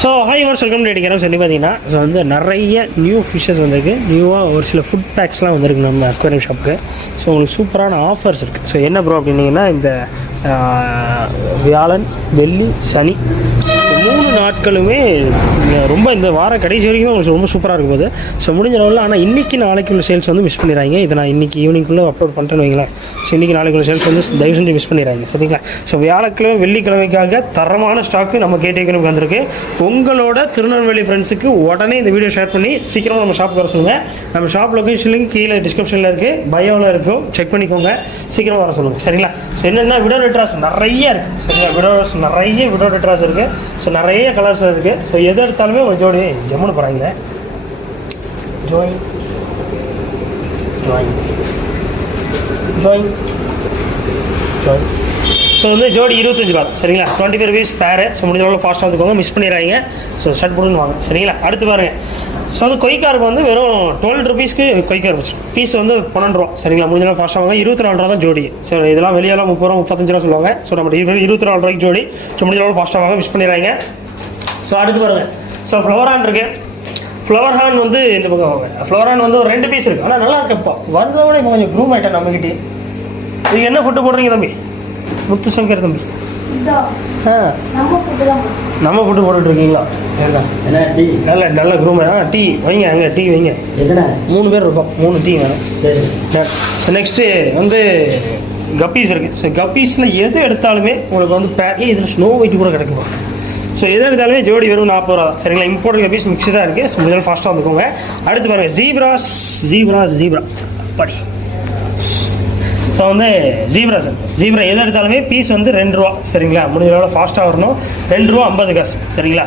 So hi what's welcome to எடுக்கிறோம் சொல்லி பார்த்தீங்கன்னா ஸோ வந்து நிறைய நியூ ஃபிஷ்ஷஸ் வந்திருக்கு. நியூவாக ஒரு சில ஃபுட் பேக்ஸ்லாம் வந்திருக்கு நம்ம அக்வேரியம் ஷாப்புக்கு. ஸோ உங்களுக்கு சூப்பரான ஆஃபர்ஸ் இருக்குது. ஸோ என்ன ப்ரோ அப்படின்னீங்கன்னா இந்த வியாழன் வெள்ளி சனி 3 நாட்களுமே ரொம்ப இந்த வார கடைசி வரைக்கும் உங்களுக்கு ரொம்ப சூப்பராக இருக்கும் போது. ஸோ முடிஞ்ச அளவில் ஆனால் இன்றைக்கி நாளைக்கு உள்ள சேல்ஸ் வந்து மிஸ் பண்ணிடுறாங்க. இதை நான் இன்றைக்கி ஈவினிங்குள்ளே அப்லோட் பண்ணிட்டேன்னு வைங்களேன். ஸோ இன்றைக்கி நாளைக்கு உள்ள சேல்ஸ் வந்து தயவு செஞ்சு மிஸ் பண்ணிடுறாங்க சரிங்களா. ஸோ வியாழக்கிழமை வெள்ளிக்கிழமைக்காக தரமான ஸ்டாக்கு நம்ம கேட்டேக்கனுக்கு வந்திருக்கு. உங்களோட திருநெல்வேலி ஃப்ரெண்ட்ஸுக்கு உடனே இந்த வீடியோ ஷேர் பண்ணி சீக்கிரமாக நம்ம ஷாப்புக்கு வர சொல்லுங்கள். நம்ம ஷாப் லொக்கேஷனுக்கு கீழே டிஸ்கிரிப்ஷனில் இருக்குது, பயோவில் இருக்கும், செக் பண்ணிக்கோங்க. சீக்கிரமாக வர சொல்லுங்கள் சரிங்களா. ஸோ என்னென்னா விடோ ரெட்ராஸ் நிறைய இருக்குது சரிங்களா. நிறைய விடோ ரெட்ராஸ் இருக்குது. ஸோ நிறைய கலர்ஸ் இருக்குது. ஸோ எது எடுத்தாலுமே ஒரு ஜோடி ஜம்முன்னு போகிறாங்க. Join join join join so வந்து ஜோடி 25 ரூபா சரிங்களா. 25 rupees பேரு. ஸோ முடிஞ்ச அளவு ஃபாஸ்ட்டாக வந்துக்கோங்க, மிஸ் பண்ணிடுறாங்க. ஸோ ஷர்ட் போடுன்னு வாங்க சரிங்களா. அடுத்து பாருங்கள். ஸோ வந்து கொய்காருக்கு வந்து வெறும் 12 rupeesக்கு கொய்கார் வச்சு பீஸ் வந்து 12 ரூபா சரிங்களா. முடிஞ்ச அளவு ஃபாஸ்ட்டாக வாங்க. 24 ரூபா தான் ஜோடி. ஸோ இதெல்லாம் வெளியெல்லாம் 30 ரூபா 35 ரூபா சொல்லுவாங்க. ஸோ நம்ம 24 ரூபாய்க்கு ஜோடி. ஸோ முடிஞ்ச அளவு ஃபாஸ்ட்டாக வாங்க, மிஸ் பண்ணிடுறாங்க. ஸோ அடுத்து பாருங்கள். ஸோ ஃப்ளவர் ஹேண்ட் இருக்குது. ஃப்ளவர் ஹேண்ட் வந்து இந்த பக்கம் வாங்க. ஃப்ளவர் ஹேண்ட் வந்து ஒரு 2 பீஸ் இருக்குது. ஆனால் நல்லா இருக்குப்பா. வருதோட இப்போ கொஞ்சம் க்ரூம் ஆகிட்டேன் நம்மகிட்டே. இது என்ன ஃபுட்டு போடுறீங்க தம்பி? முத்து சங்கர் தம்பி. நம்ம ஃபுட்டு போட்டுட்ருக்கீங்களா? நல்ல நல்ல க்ரூம். டீ வைங்க, அங்கே டீ வைங்க. 3 பேர் இருக்கோம், 3 டீ வேணும். சரி. ஸோ நெக்ஸ்ட்டு வந்து கப்பீஸ் இருக்குது. ஸோ கப்பீஸில் எது எடுத்தாலுமே உங்களுக்கு வந்து இதில் ஸ்னோ ஒயிட் கூட கிடைக்குமா. ஸோ எது எடுத்தாலுமே ஜோடி வெறும் 40 ரூபா சரிங்களா. இம்போர்ட் கப்பீஸ் மிக்ஸ்டாக இருக்குது. ஸோ முதல்ல ஃபாஸ்ட்டாக வந்துக்கோங்க. அடுத்து பாருங்கள் ஜீப்ரா படி. ஸோ வந்து ஜீப்ரா எது எடுத்தாலுமே பீஸ் வந்து 2 ரூபா சரிங்களா. முடிஞ்ச அளவில் ஃபாஸ்ட்டாக வரணும். 2 ரூபா 50 காசு சரிங்களா.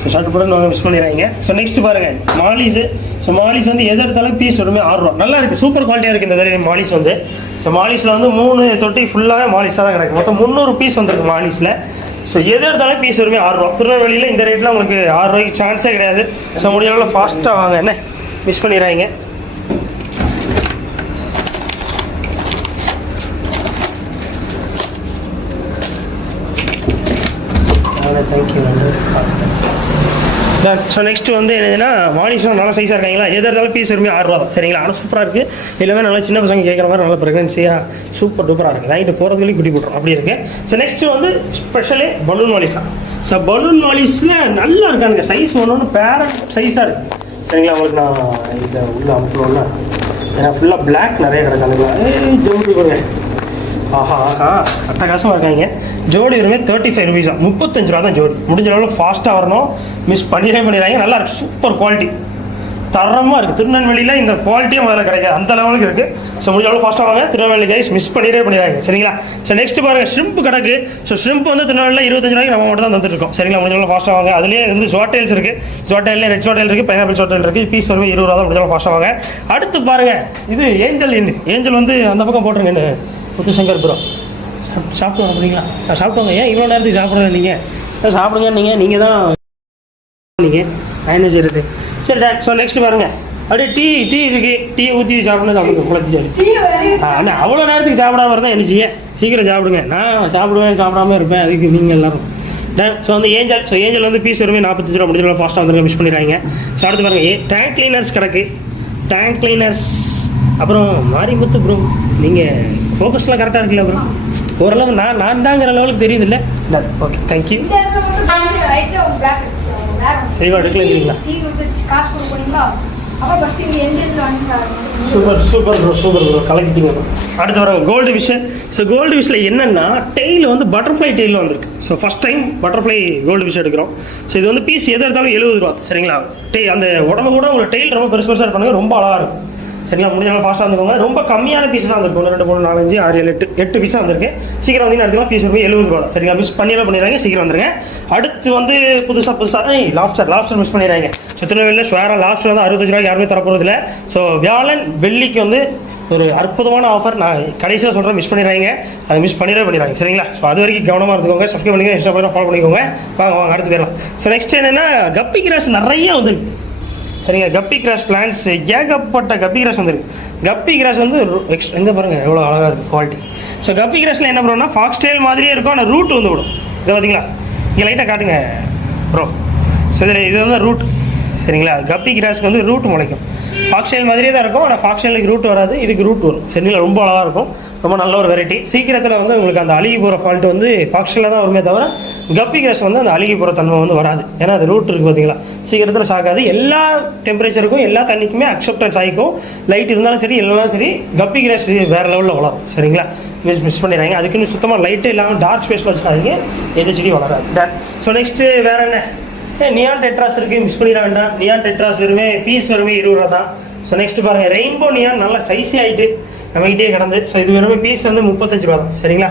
ஸோ ஷர்ட் போட்டு நாங்கள் மிஸ் பண்ணிடுறாங்க. ஸோ நெக்ஸ்ட் பாருங்கள் மாலிஸு. ஸோ மாலிஸ் வந்து எது எடுத்தாலும் பீஸ் வருமே 6 ரூபா. நல்லா இருக்குது, சூப்பர் குவாலிட்டியாக இருக்குது இந்த தடவை மாலிஸ் வந்து. ஸோ மாலிஸில் வந்து 3 தொட்டி ஃபுல்லாகவே மாலிஸாக தான் கிடைக்கும். மொத்தம் 300 பீஸ் வந்துருக்கு மாலிஸில். ஸோ எது எடுத்தாலும் பீஸ் வருமே 6 ரூபா. திருநெல்வேலியில் இந்த ரேட்டில் உங்களுக்கு 6 ரூபாய்க்கு சான்ஸே கிடையாது. ஸோ முடிஞ்ச அளவில் ஃபாஸ்ட்டாக வாங்க, என்ன மிஸ் பண்ணிடுறாங்க. தேங்க்யூ. ஸோ நெக்ஸ்ட்டு வந்து என்னதுன்னா மாலிஷும் நல்லா சைஸாக இருக்காங்களா. எது இருந்தாலும் பீஸ் வருமே 6 ரூபா சரிங்களா. ஆனால் சூப்பராக இருக்குது. எல்லாமே நல்லா சின்ன பசங்க கேட்குற மாதிரி நல்லா ப்ரெக்னன்சியாக சூப்பர் டூப்பராக இருக்குது. நைட்டு போகிறதுலேயும் குட்டி போட்டுரும் அப்படி இருக்குது. ஸோ நெக்ஸ்ட்டு வந்து ஸ்பெஷலே பலூன் மாலிஸ் தான். ஸோ பலூன் மாலிஸில் நல்லா இருக்கானுங்க. சைஸ் ஒன்று பேரண்ட் சைஸாக இருக்குது சரிங்களா. உங்களுக்கு நான் இந்த உள்ள அனுப்புவோம்னா ஏன்னா ஃபுல்லாக பிளாக் நிறைய கிடக்கானுங்களா. ஜோடி கொடுங்க. ஆஹா அட்டகாசமாக இருக்காங்க. ஜோடி வருமே 35 rupees தான். 35 ரூபா தான் ஜோடி. முடிஞ்ச அளவில் ஃபாஸ்ட்டாக வரணும், மிஸ் பண்ணிடுறாங்க. நல்லா இருக்குது, சூப்பர் குவாலிட்டி, தரமாக இருக்குது. திருநெல்வேலியில் இந்த குவாலிட்டியும் முதல்ல கிடைக்காது, அந்த லெவலுக்கு இருக்குது. ஸோ முடிஞ்ச அளவு ஃபாஸ்ட்டாக வாங்க. திருநெல்வேலி கைஸ் மிஸ் பண்ணிடுறாங்க சரிங்களா. ஸோ நெக்ஸ்ட் பாருங்கள் ஷ்ரிம்ப் கிடக்கு. ஸோ ஷ்ரிம்ப் வந்து திருநெல்வேலியில் 25 ரூபாய்க்கு நம்ம மட்டும் தான் வந்துட்டுருக்கோம் சரிங்களா. முடிஞ்ச அளவு ஃபாஸ்ட்டாக வாங்க. அதுலேயே வந்து ஜோட்டைல்ஸ் இருக்குது. ஜோட்டைல்லே ரெட் ஜோட்டைல் இருக்குது, பைனாப்பிள் ஜோட்டைல் இருக்குது. பீஸ் வருமே 20 ரூபா தான். முடிஞ்ச அளவு ஃபாஸ்ட்டாக வாங்க. அடுத்து பாருங்கள் இது ஏஞ்சல் வந்து அந்த பக்கம் போட்டுருங்க. முத்து சங்கர் ப்ரோ சாப்பிட்டு வாங்க அப்படிங்களா. சாப்பிடுவாங்க. ஏன் இவ்வளோ நேரத்துக்கு சாப்பிட்றேன் நீங்கள்? சாப்பிடுங்க. நீங்கள் தான் நான் என்ன செய்கிறது. சரி டேட். ஸோ நெக்ஸ்ட் பாருங்கள். அப்படியே டீ இருக்குது. டீயை ஊற்றி சாப்பிட்றது அவங்களுக்கு குழந்தை. அண்ணா அவ்வளோ நேரத்துக்கு சாப்பிடாம இருந்தால் என்ன செய்ய? சீக்கிரம் சாப்பிடுங்க. நான் சாப்பிடாம இருப்பேன். அதுக்கு நீங்கள் எல்லோரும் டேன். ஸோ வந்து ஏஞ்சல் வந்து பீஸ் வருமே 45 ரூபா. முடிஞ்ச ஃபாஸ்ட்டாக வந்துருங்க, மிஸ் பண்ணிடுறாங்க. ஸோ அடுத்து பாருங்கள் டேங்க் கிளீனர்ஸ் கிடக்கு. டேங்க் கிளீனர்ஸ் அப்புறம் மாரிமுத்து ப்ரோ நீங்கள் ஃபோக்கஸ்லாம் கரெக்டாக இருக்குல்ல ப்ரோ? ஓரளவு நான் தாங்கிற லெவலுக்கு தெரியுது இல்லை. டன். Okay thank you. தெளிவாக எடுக்கலைங்களா? சூப்பர் ப்ரோ கலக்கிட்டீங்க. அடுத்து வர கோல்டு விஷ். ஸோ கோல்டு விஷில் என்னென்னா டெய்ல் வந்து பட்டர்ஃப்ளை டெய்லில் வந்திருக்கு. So first time butterfly gold fish எடுக்கிறோம். ஸோ இது வந்து பீஸ் எது எடுத்தாலும் 70 ரூபா சரிங்களா. அந்த உடம்பு கூட உங்களுக்கு டெய்ல் ரொம்ப பெருசாக இருப்பாங்க, ரொம்ப அழகாக இருக்கும் சரிங்களா. முடிஞ்சாலும் ஃபாஸ்ட்டாக வந்துக்கோங்க. ரொம்ப கம்மியான பீஸாக வந்துருக்கு. 1 2 3 4 5 6 7 8 பீஸாக வந்திருக்கு. சீக்கிரம் வந்து எடுத்துக்கலாம். பீஸ் வந்து 70 ரூபா சரிங்களா. மிஸ் பண்ணிடுறாங்க. சீக்கிரம் வந்துருங்க. அடுத்து வந்து புதுசாக லாப்ஸ்டர் மிஸ் பண்ணிடுறாங்க. ஸோ திருநெல்வேலியில் ஸ்வேராக லாப்ஸ்டர் வந்து 65 ரூபாய்க்கு யாருமே தரப்போகிறது இல்லை. ஸோ வியாழன் வெள்ளிக்கு வந்து ஒரு அற்புதமான ஆஃபர் நான் கடைசியாக சொல்கிறேன். மிஸ் பண்ணிடுறாங்க. அதை மிஸ் பண்ணிடுறாங்க சரிங்களா. ஸோ அது வரைக்கும் கவனமாக இருந்துக்கோங்க. சப்ஸ்கிரைப் பண்ணிங்க, இன்ஸ்டாகிராம் ஃபாலோ பண்ணிக்கோங்க. வாங்க அடுத்து போயிடலாம். ஸோ நெக்ஸ்ட் என்னென்னா கப்பி கிராஸ் நிறைய வந்துருக்கு சரிங்க. கப்பி கிராஸ் பிளான்ஸ் ஏகப்பட்ட கப்பி கிராஸ் வந்துருக்கு. கப்பி கிராஸ் வந்து எங்கே பாருங்கள் எவ்வளோ அழகாக இருக்குது குவாலிட்டி. ஸோ கப்பி கிராஸில் என்ன பண்ணுறோம்னா ஃபாக்ஸ் டெயில் மாதிரியே இருக்கும். ஆனால் ரூட் வந்து விடும். இதை பார்த்தீங்களா? இங்கே லைட்டாக காட்டுங்க ப்ரோ. ஸோ இதில் இது வந்து ரூட் சரிங்களா. கப்பி கிராஸ்க்கு வந்து ரூட் முளைக்கும். ஃபாக்ஸ்டைல் மாதிரியே தான் இருக்கும், ஆனால் ஃபாக்ஸ்டைலுக்கு ரூட் வராது, இதுக்கு ரூட் வரும் சரிங்களா. ரொம்ப அழகாக இருக்கும், ரொம்ப நல்ல ஒரு வெரைட்டி. சீக்கிரத்தில் வந்து உங்களுக்கு அந்த அழுகி போகிற ஃபால்ட் வந்து ஃபாக்ஸ்டைலில் தான் வருமே தவிர கப்பி கிராஸ் வந்து அந்த அழுகி போகிற தன்மை வந்து வராது. ஏன்னா அது ரூட் இருக்குது பார்த்தீங்களா, சீக்கிரத்தில் சாக்காது. எல்லா டெம்பரேச்சருக்கும் எல்லா தண்ணிக்குமே அக்செப்டன்ஸ் ஆகிக்கும். லைட் இருந்தாலும் சரி இல்லைனாலும் சரி கப்பி கிராஸ் வேறு லெவலில் வளரும் சரிங்களா. மிஸ் பண்ணிடுறாங்க. அதுக்குன்னு சுத்தமாக லைட்டு இல்லாமல் டார்க் ஸ்பேஸில் வச்சுக்காதீங்க, எந்த செடி வளராது. டன். ஸோ நெக்ஸ்ட்டு வேறு என்ன, நியான் டெட்ராஸ் இருக்குது, மிஸ் பண்ணிட வேண்டாம். நியான் டெட்ராஸ் வெறுமே பீஸ் வெறுமே 20 ரூபா தான். ஸோ நெக்ஸ்ட் பாருங்கள், ரெயின்போ நியான் நல்லா சைஸே ஆகிட்டு நம்மகிட்டே கிடந்து. ஸோ இது வெறுமே பீஸ் வந்து 35 ரூபா தான் சரிங்களா.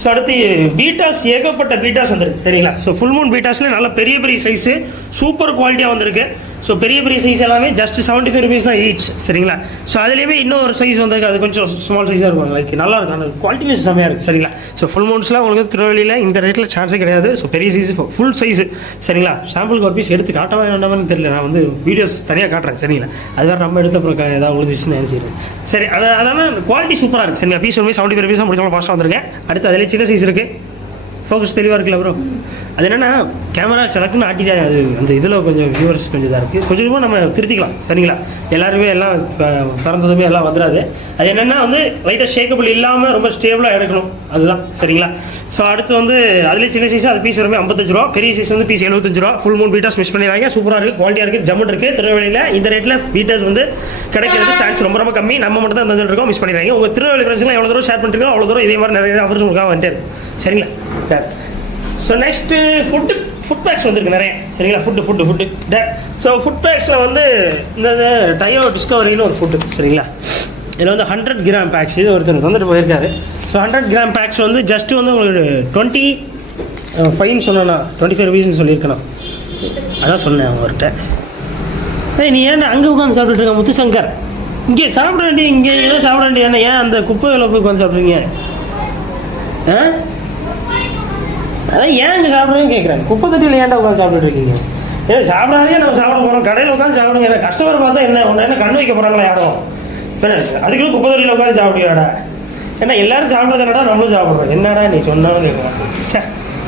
ஸோ அடுத்து பீட்டாஸ், ஏகப்பட்ட பீட்டாஸ் வந்துருக்கு சரிங்களா. ஸோ ஃபுல் மூன் பீட்டாஸில் நல்ல பெரிய பெரிய சைஸு சூப்பர் குவாலிட்டியாக வந்திருக்கு. ஸோ பெரிய பெரிய சைஸ் எல்லாமே ஜஸ்ட் 75 ருபீஸ் தான் ஈச் சரிங்களா. ஸோ அதுலேயுமே இன்னும் ஒரு சைஸ் வந்திருக்கு, அது கொஞ்சம் ஸ்மால் சைஸாக இருக்கும், லைக் நல்லா இருக்கும், அந்த குவாலிட்டி வைஸ் செம்மையாக இருக்குது சரிங்களா. ஸோ ஃபுல் மூன்ஸ்லாம் உங்களுக்கு திருவள்ளியில் இந்த ரேட்டில் சான்ஸே கிடையாது. ஸோ பெரிய சைஸ் ஃபுல் சைஸு சரிங்களா. சாம்பிளுக்கு ஒரு பீஸ் எடுத்து காட்டவே வேண்டாமான்னு தெரியல, நான் வந்து வீடியோஸ் தனியாக காட்டுறேன் சரிங்களா. அது வேறு நம்ம எடுத்த அப்புறம் ஏதாவது உழுதுச்சுன்னு நினைச்சிடுறேன் சரி. அதான குவாலிட்டி சூப்பராக இருக்குது சரிங்களா. பீஸ் வந்து 75 ருபீஸாக முடிச்சாலும் ஃபாஸ்ட்டாக வந்திருக்கேன். அடுத்து அதிலே சின்ன சைஸ் இருக்குது, ஃபோக்கஸ் தெளிவாக இருக்குல்ல ப்ரோ. அது என்னென்னா கேமரா செலக்ட்னு ஆட்டிட்டே அது அந்த இதில் கொஞ்சம் வியூவர்ஸ் கொஞ்சம் இதாக இருக்குது, கொஞ்சமாக நம்ம திருத்திக்கலாம் சரிங்களா. எல்லாருமே எல்லாம் பிறந்ததுமே எல்லாம் வந்துடாது. அது என்னென்னா வந்து லைட்டாக ஷேக்கபிள் இல்லாமல் ரொம்ப ஸ்டேபிளாக எடுக்கணும், அதுதான் சரிங்களா. ஸோ அடுத்து வந்து அதுலேயே சின்ன சைஸ், அது பீஸ் வருமே 55 ரூபா, பெரிய சைஸ் வந்து பீஸ் 75 ரூபா. ஃபுல் மூன் பீட்டாஸ் மிஸ் பண்ணிடுறாங்க, சூப்பராக இருக்குது, குவாலிட்டியாக இருக்குது, ஜம்முன் இருக்குது. திருநெல்வேலியில் இந்த ரேட்டில் பீட்டாஸ் வந்து கிடைக்கிறது சான்ஸ் ரொம்ப ரொம்ப கம்மி. நம்ம மட்டும் தான் வந்துட்டு இருக்கோம், மிஸ் பண்ணிடுறாங்க. உங்கள் திருநெல்வேலி ஃப்ரெண்ட்ஸ்லாம் எவ்வளோ தூரம் ஷேர் பண்ணிருக்கோம் அவ்வளோ தூரம் இதே மாதிரி நிறைய ஆஃபர்ஸ் உங்களுக்காக வந்துட்டு இருக்கு சரிங்களா. ஸோ நெக்ஸ்ட்டு ஃபுட் பேக்ஸ் வந்துருக்கு நிறைய சரிங்களா. Food date. ஸோ ஃபுட் பேக்ஸில் வந்து இந்த டயோ டிஸ்கவரின்னு ஒரு ஃபுட்டு சரிங்களா. இதில் வந்து 100 கிராம் பேக்ஸ், இது ஒருத்தர் வந்துட்டு போயிருக்காரு. ஸோ 100 கிராம் பேக்ஸ் வந்து ஜஸ்ட்டு வந்து உங்களுக்கு 25 சொன்னா 25 ருபீஸ்ன்னு சொல்லியிருக்கணும், அதான் சொன்னேன் அவங்ககிட்ட. நீ ஏன் அங்கே உட்காந்து சாப்பிட்டுட்டு இருக்க முத்துசங்கர், இங்கே சாப்பிட வேண்டிய, இங்கே ஏதோ சாப்பிட வேண்டிய, என்ன ஏன் அந்த குப்பையில் போய் உட்காந்து சாப்பிட்றீங்க? அதான் ஏன் இங்கே சாப்பிட்றேன்னு கேட்குறேன். குப்பை தட்டியில் ஏன்டா உட்காந்து சாப்பிட்டுட்டு இருக்கீங்க? ஏன் சாப்பிடாதே நம்ம சாப்பிட போகிறோம், கடையில் உட்காந்து சாப்பிடுங்க. ஏன்னா கஸ்டமர் பார்த்தா என்ன ஒன்று என்ன கண் வைக்க போகிறாங்களா யாரும்? அதுக்குள்ள குப்பை தட்டியில் உட்காந்து சாப்பிடுவாடா? ஏன்னா எல்லாரும் சாப்பிட்றதுனடா நம்மளும் சாப்பிட்றோம், என்னடா நீ சொன்னாலும் கேட்கலாம்.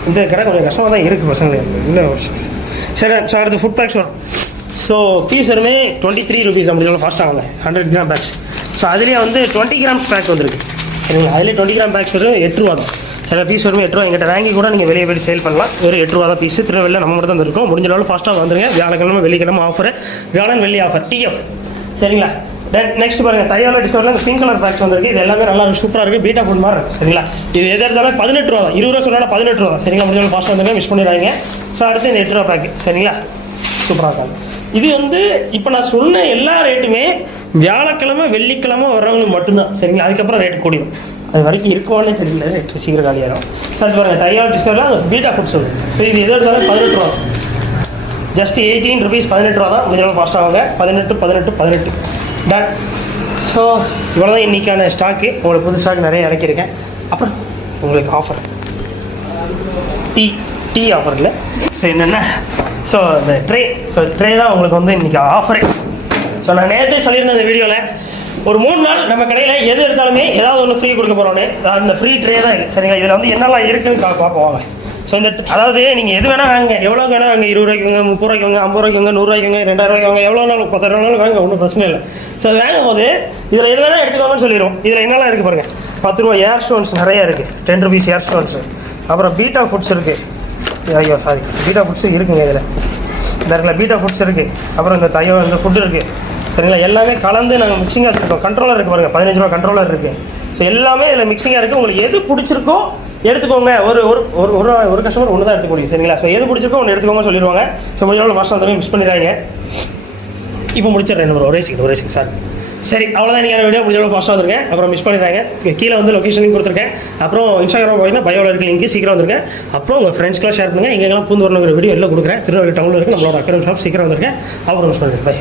இந்த கடை கொஞ்சம் கஷ்டமாக தான் இருக்குது பசங்களுக்கு, இல்லை சரி. ஸோ அடுத்து ஃபுட் பேக்ஸ் வரும். ஸோ பீஸ் வருமே 23 ருபீஸ் அப்படின்னு ஃபாஸ்ட்டாக வாங்க. 100 கிராம் பேக்ஸ். ஸோ அதுலேயே வந்து 20 கிராம் பேக் வந்துருக்கு சரிங்களா. அதிலே 20 கிராம் பேக்ஸ் வரும் 8 ரூபா தான். சில பீஸ் வருமே 8 ரூபா. எங்கிட்ட வாங்கி கூட நீங்கள் வெளியே போய் சேல் பண்ணலாம். வெறும் 8 ரூபா தான் பீஸ். திருநெல்வேலியில் நம்ம மட்டும் தான் இருக்கும். முடிஞ்ச அளவு ஃபாஸ்ட்டாக வந்துருங்க. வியாழக்கிழமை வெள்ளிக்கிழமை ஆஃபர், வியாழன் வெள்ளி ஆஃபர் டிஎஃப் சரிங்களா. நெக்ஸ்ட் பாருங்கள், தையாவில் டிஸ்கவுண்ட்டில் பிங்க் கலர் பேக்ஸ் வந்துருக்கு. இது எல்லாமே நல்லா சூப்பராக இருக்குது, பீட்டா ஃபுட் மாதிரி இருக்குது சரிங்களா. இது எதாக இருந்தாலும் 18 ரூபா தான். 20 ரூபா சொன்னால் 18 ரூபா சரிங்களா. முடிஞ்ச அளவு ஃபாஸ்ட்டாக வந்துருங்க, மிஸ் பண்ணிடுறாங்க. ஸோ அடுத்து இந்த 8 ரூபா பேக்கு சரிங்களா, சூப்பராக இருக்காங்க. இது வந்து இப்போ நான் சொன்ன எல்லா ரேட்டுமே வியாழக்கிழமை வெள்ளிக்கிழமை வர்றவங்களுக்கு மட்டும்தான் சரிங்களா. அதுக்கப்புறம் ரேட்டு கூடிடும், அது வரைக்கும் இருக்குவானே தெரியல, ரேட்டு சீக்கிரம் காலியாகும். சார் பாருங்கள், தையாவில் டிஸ்கவுண்ட்டில் அது பீட்டா ஃபுட்ஸ் வருது. ஸோ இது எதாக இருந்தாலும் 18 ரூபா, ஜஸ்ட் 18 ருபீஸ், 18 ரூபா தான். முடிஞ்ச அளவு ஃபாஸ்ட்டாக வாங்க. 18 டன். ஸோ இவ்வளோ தான் இன்றைக்கான ஸ்டாக்கு. உங்களுக்கு புது ஸ்டாக் நிறைய இறக்கியிருக்கேன். அப்புறம் உங்களுக்கு ஆஃபர் டீ ஆஃபர் இல்லை. ஸோ என்னென்னா, ஸோ இந்த ட்ரே தான் உங்களுக்கு வந்து இன்றைக்கி ஆஃபரே. ஸோ நான் நேரத்தே சொல்லியிருந்தேன் இந்த வீடியோவில், ஒரு 3 நாள் நம்ம கடையில் எது எடுத்தாலுமே ஏதாவது ஒன்று ஃப்ரீ கொடுக்க போகிறோன்னு. அந்த ஃப்ரீ ட்ரே தான் இல்லை சரிங்களா. இதில் வந்து என்னெல்லாம் இருக்குன்னு பார்ப்போம் வாங்க. ஸோ இந்த அதாவது நீங்கள் எது வேணால் வாங்க, எவ்வளோ வேணால் வாங்க, 20 ரூபாய்க்கு வாங்க, 30 ரூபாய்க்கு வாங்க, 50 ரூபாய்க்கு வாங்க, 100 ரூபாய்க்கு வாங்க, 2000 ரூபாய்க்கு வாங்க, எவ்வளோ நாள் 10 நாள் வாங்க, ஒன்றும் பிரச்சனை இல்லை. ஸோ அது வாங்கும் போது இதில் எது வேணால் எடுத்துக்கோங்கன்னு சொல்லிடுவோம். இதில் என்னெல்லாம் இருக்குது பாருங்கள். 10 ரூபா ஏர் ஸ்டோன்ஸ் நிறையா இருக்குது, 10 ருபீஸ் ஏர் ஸ்டோன்ஸு. அப்புறம் பீட்டா ஃபுட்ஸ் இருக்குது. ஐயோ சாரி, பீட்டா ஃபுட்ஸும் இருக்குங்க இதில். இந்த இடத்துல பீட்டா ஃபுட்ஸ் இருக்குது. அப்புறம் இந்த ஃபுட்டு இருக்குது சரிங்களா. எல்லாமே கலந்து நாங்கள் மிக்சிங்காக வச்சுருக்கோம். கண்ட்ரோலர் இருக்குது பாருங்கள், 15 ரூபா கண்ட்ரோலர் இருக்குது. ஸோ எல்லாமே இதில் மிக்சிங்காக இருக்குது. உங்களுக்கு எது பிடிச்சிருக்கோ எடுத்துக்கோங்க. ஒரு கஸ்டமர் ஒன்று தான் எடுத்துக்க முடியும் சரிங்களா. ஸோ எது பிடிச்சிருக்கோ ஒன்று எடுத்துக்கோங்க சொல்லிடுவாங்க. ஸோ கொஞ்சம் நாள் மாதம் வந்து மிஸ் பண்ணிடுறாங்க. இப்போ முடிச்சிடுறேன் ஒரே செகண்ட் சார். சரி, அவ்வளோதான். நீங்கள் வீடியோ முடிஞ்சளவு ஃபாஸ்ட்டாக வந்துருக்கேன். அப்புறம் மிஸ் பண்ணிடுறாங்க. கீழே வந்து லொக்கேஷன் கொடுத்துருக்கேன். அப்புறம் இன்ஸ்டாகிராம் போய்னா பயோவில் இருக்க லிங்க் சீக்கிரம் வந்துருக்கேன். அப்புறம் உங்கள் ஃப்ரெண்ட்ஸ்க்கெலாம் ஷேர் பண்ணுங்கள். எங்கெல்லாம் பூந்து வரணுங்கிற வீடியோ எல்லாம் கொடுக்குறேன். திருநெல்வேலி டவுனில் இருக்குது நம்மளோட அக்கறை ஷாப். சீக்கிரம் வந்துருக்கேன். அப்புறம் மிஸ் பண்ணிடுறேன். பை.